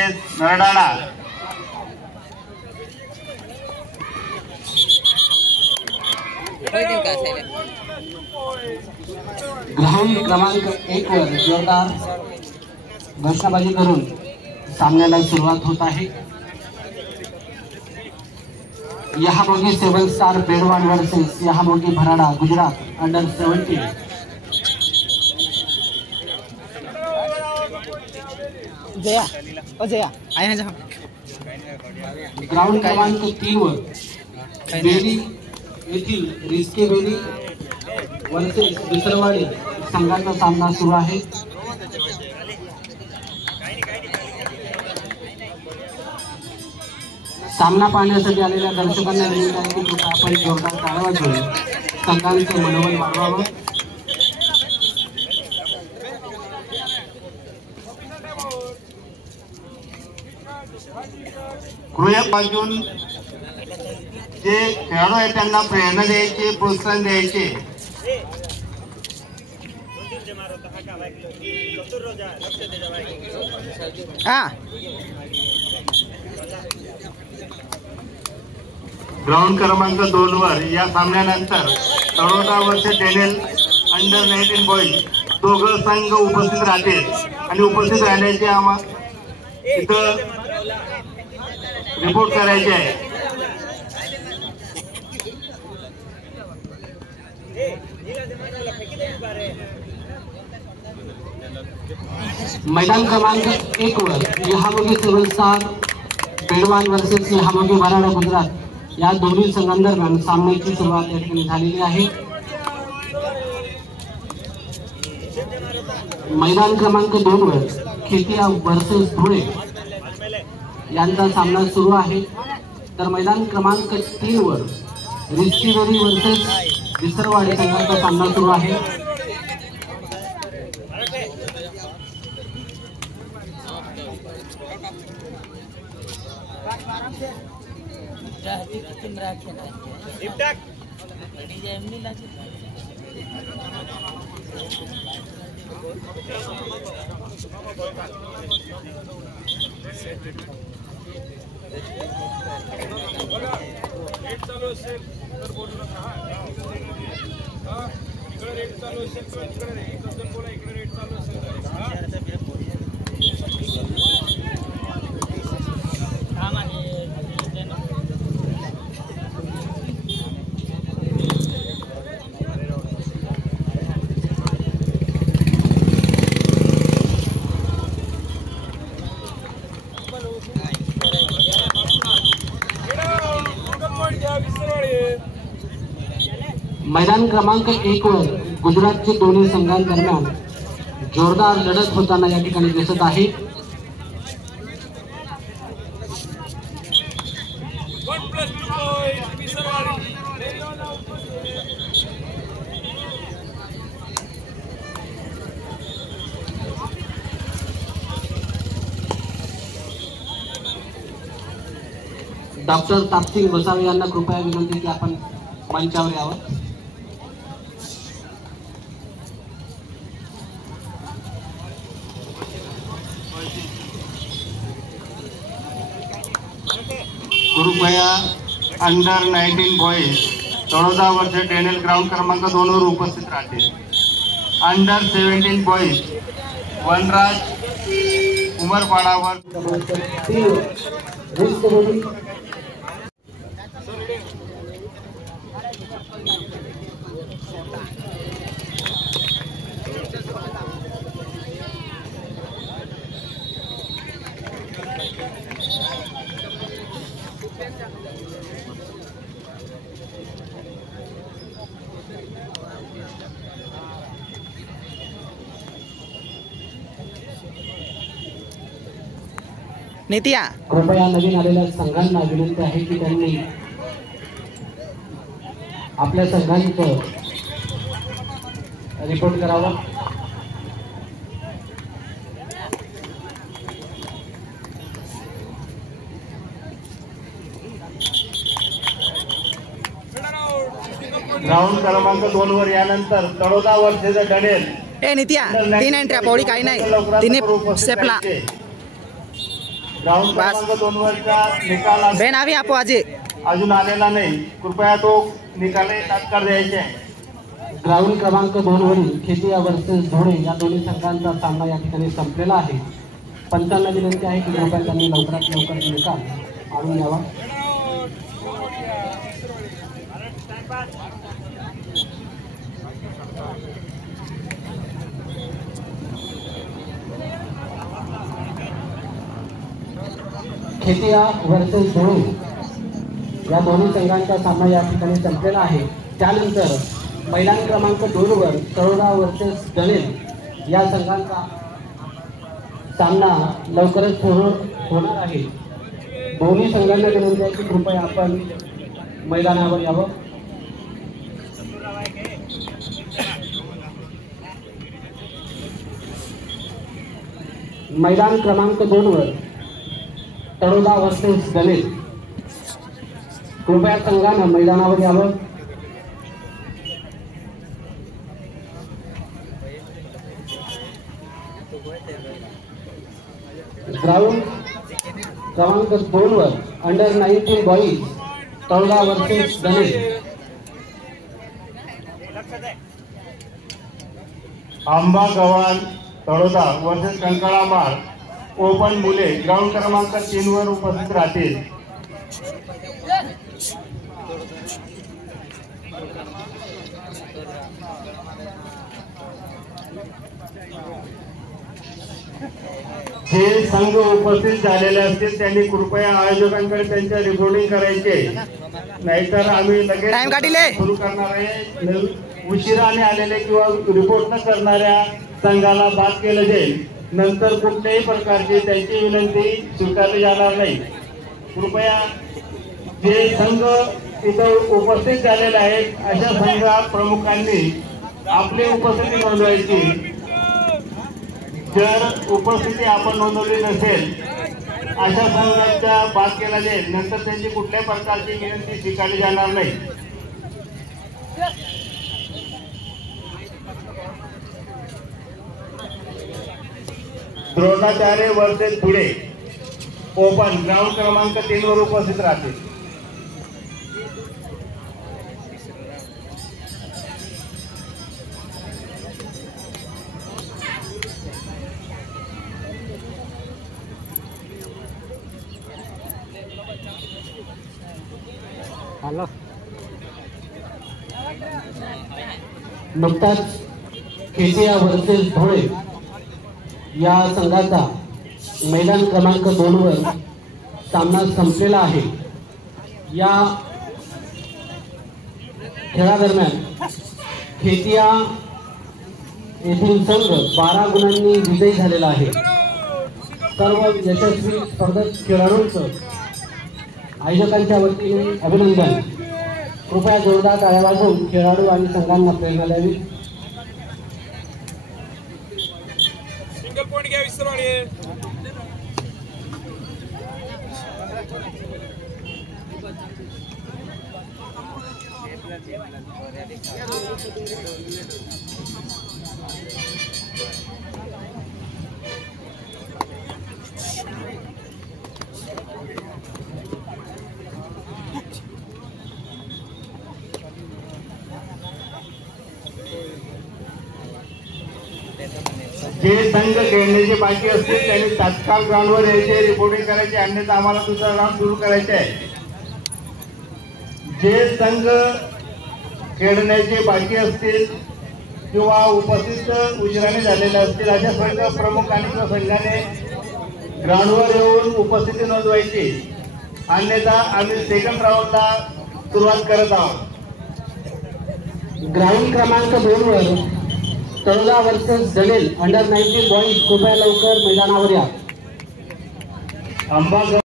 Versus Nardana. Ground क्रमांक 1 वर जोरदार घोषणाबाजी करून सामन्याला सुरुवात होत आहे। यहामोगी 7 स्टार बेडवान वर्सेस यहामोगी भराडा गुजरात अंडर 17। जया ओ जया आए हैं जहां ग्राउंड क्रमांक 3 वर बेरी येथील रिस्के बेरी वर्सेस विसरवाडी संघाचा सामना सुरू आहे। सामना पाहण्यासाठी आलेल्या दर्शकांना विनंती आहे की आपण जोरदार टाळ्या वाजवून संघांचे मनोबल वाढवावं। कृपया बाजून जे खेळाडू आहेत त्यांना प्रेरणा द्यायची, प्रोत्साहन द्यायचे। ग्राउंड क्रमांक 2 वर या सामन्यानंतर Taloda versus Daniel under 19 boys दोघं संघ उपस्थित राहतील आणि उपस्थित राहण्याचे आम्हाला इथं रिपोर्ट करायचे आहे। मैदान क्रमांक 1 वर यहामोगी 7 स्टार बेडवान वर्सेस यहामोगी भराडा गुजरात या दोन्ही संघांदरम्यान सामन्याची सुरुवात या ठिकाणी झालेली आहे। मैदान क्रमांक 2 वर खेतिया वर्सेस धुळे यांचा सामना सुरू आहे। तर मैदान क्रमांक 3 वर रिस्कीवेरी वर्सेस विसरवाडी संघाचा सामना सुरू आहे। मैदान क्रमांक 1 वर गुजरातचे दोन्ही संघांदरम्यान जोरदार लढत होताना या ठिकाणी दिसत आहे। डॉक्टर तापसिंग बसावे यांना कृपया विनंती की आपण मंचावर यावं। कृपया under 19 boys Taloda versus Daniel ground क्रमांक 2 वर उपस्थित राहतील। अंडर 17 बॉईज वनराज उमरपाडावर नित्या कृपया नवीन आलेल्या संघांना विनंती आहे की त्यांनी आपल्या संघांचं रिपोर्ट करावा। ग्राउंड क्रमांक 2 वर यानंतर तळोदा वर्सेस डेनियल ए नित्या 3 एंट्री पौड़ी काही नाही 3 स्टेपला ग्राउंड क्रमांक 2 वरचा निकाल बहन अभी आपको आज अजून आलेला नाही, कृपया तो निकाल तात्काळ द्यायचे आहे. ग्राउंड क्रमांक 2 वरील खेतिया वर्सेस धुळे या दोन्ही संघांचा सामना या ठिकाणी संपलेला आहे. पंचांना विनंती आहे की कृपया त्यांनी लवकरात लवकर निकाल आणून यावा. खेतिया वर्सेस धुळे या दोन्ही संघांचा सामना या ठिकाणी संपलेला आहे. त्यानंतर मैदान क्रमांक 2 वर तळोदा वर्सेस दनेल या संघांचा सामना लवकरच होणार आहे. दोन्ही संघांना विनंती आहे की कृपया आपण मैदानावर यावं. मैदान क्रमांक 2 वर तळोदा वर्सेस दनेल, कृपया संघानं मैदानावर यावं. ग्राउंड क्रमांक 2 वर under 19 boys Taloda versus Danel. Amba Gavhan Taloda versus Kankalamal open मुले ग्राउंड क्रमांक 3 वर उपस्थित राहतील. जे संघ उपस्थित झालेले असतील त्यांनी कृपया आयोजकांकडे त्यांच्या रिपोर्टिंग करायचे, नाहीतर आम्ही लगेच सुरू करणार आहे. उशिराने आलेले किंवा रिपोर्ट न करणाऱ्या संघाला बाद केलं जाईल. नंतर कुठल्याही प्रकारची त्यांची विनंती स्वीकारली जाणार नाही. कृपया जे संघ इथं उपस्थित झालेले आहेत अशा संघ प्रमुखांनी आपली उपस्थिती नोंदवायची. जर उपस्थिती आपण नोंदवली नसेल अशा संघाचा बाद केला जाईल. नंतर त्यांची कुठल्याही प्रकारची विनंती स्वीकारली जाणार नाही. Dronacharya versus Dhule open ground क्रमांक 3 वर उपस्थित राहतील. नुकताच खेतिया वर्सेस धुळे या संघाचा मैदान क्रमांक 2 वर सामना संपलेला आहे. या खेळादरम्यान खेतिया येथील संघ 12 गुणांनी विजयी झालेला आहे. सर्व यशस्वी स्पर्धक खेळाडूंचं आयोजकांच्या वतीने अभिनंदन. कृपया जोरदार टाळ्या वाजवून खेळाडू आणि संघांना प्रेरणा द्यावी. सिंगल पॉइंट घ्या विसरवाडी. जे संघ खेळण्याचे बाकी असतील त्यांनी तात्काळ ग्राउंडवर यायचे, रिपोर्टिंग करायचे, अन्यथा आम्हाला दुसरा राऊंड सुरू करायचे आहे. जे संघ खेळण्याचे बाकी असतील किंवा उपस्थित उशिराने झालेले असतील अशा संघ प्रमुखांनी किंवा संघाने ग्राउंडवर येऊन उपस्थिती नोंदवायची, अन्यथा आम्ही सेकंड राऊंडला सुरुवात करत आहोत. ग्राउंड क्रमांक 2 वर तळोदा वर्सेस दनेल अंडर 19 बॉईज, कृपया लवकर मैदानावर या. आंबा